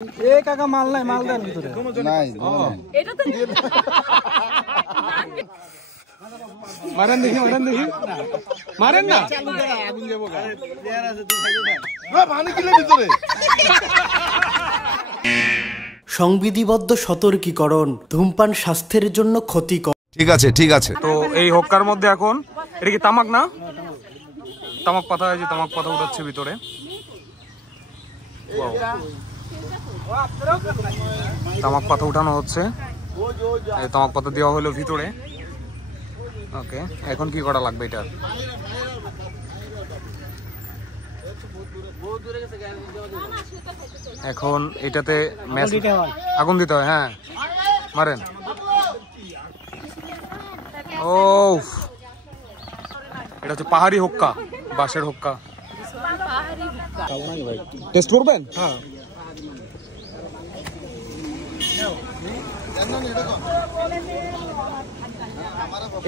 কাকা মাল নাই, মাল দেন ভিতরে নাই। এটা তো মারেন দেখি, মারেন দেখি, মারেন না। আগুন দেবো পানি কিলে ভিতরে। সংবিধিবদ্ধ সতর্কীকরণ, ধূমপান স্বাস্থ্যের জন্য ক্ষতিকর। ঠিক আছে, ঠিক আছে। তো এই হক্কার মধ্যে এখন এটা কি তামাক না? তামাক পাতা, এই যে তামাক পাতা উঠাচ্ছে ভিতরে। তামাক পাতা উঠানো হচ্ছে, এই তামাক পাতা দেওয়া হলো ভিতরে। ওকে, এখন কি করা লাগবে এটা? এখন এটাতে আগুন দিতে হয়। হ্যাঁ, মারেন। ও, এটা হচ্ছে পাহাড়ি হুক্কা, বাঁশের হুক্কা। টেস্ট করবেন? হ্যাঁ।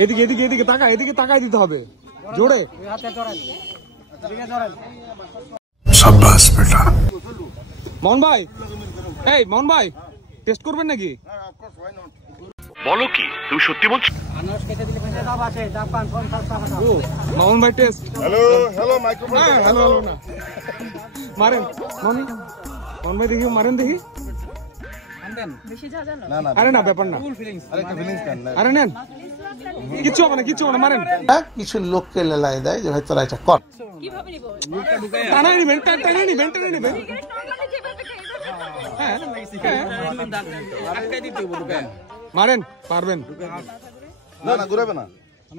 এদিকে এদিকে এদিকে তাকা, এদিকে তাকাই দিতে হবে জোরে। শাবাশ বেটা। মোহন ভাই, এই মোহন ভাই, টেস্ট করবেন নাকি? বলো কি, তুমি সত্যি বলছো? মোহন ভাই test. Hello hello microphone. Hello hello না, মারেন মোহন ভাই, দেখি মারেন দেখি। আরে না, ব্যাপার না। আরে নেন, কিচ্ছু হবে না, কিচ্ছু হবে না, মারেন। কিছু লোককে লেলায় দেয় যে ভাই তোরা এটা কর। টানা নিবেন, টানা নিবেন, টানা নিবেন। মারেন, পারবেন। না না ঘুরাবে না,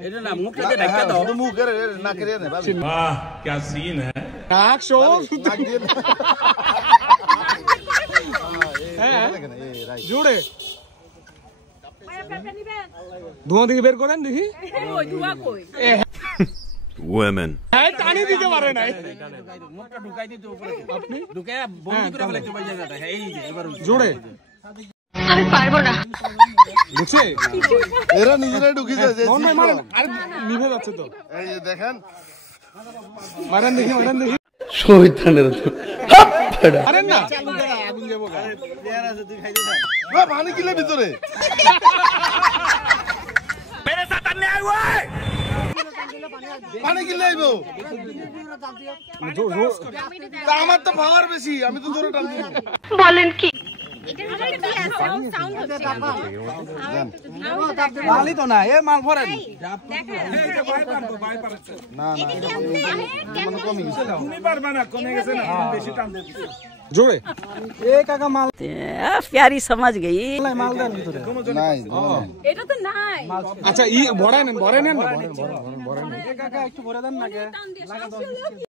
এটা না মুখে দিয়ে ঢাকা দাও, শুধু মুখের নাকে দিয়ে নেবে। বাহ কি সিন है। নাক শো, জোরে ধোঁয়া দেখি বের করেন দেখি। ওমেন হ্যাঁ, টানি দিতে পারে না। জোরে আমি পারবো না। বুঝছে, এরা নিজেরাই ঢুকে যায়। মোহন ভাই মারেন। আরে নিভে যাচ্ছে তো, এই যে দেখেন, মারেন দেখি, মারেন দেখি। শহীদানের আরে না, পানি কিলে ভিতরে। পানি কিলে আইবো, আমার তো পাওয়ার বেশি, আমি তো জোরে টানছি। বলেন কি? মালই তো না, এ মাল ভরেন না না কমে গেছে, জোরে। এ কাকা মাল प्यारी समझ गई। মাল দেন ভিতরে নাই। এটা তো নাই। আচ্ছা, ভরে নেন, ভরে নেন না, ভরে নেন। কাকা একটু ভরে দেন না।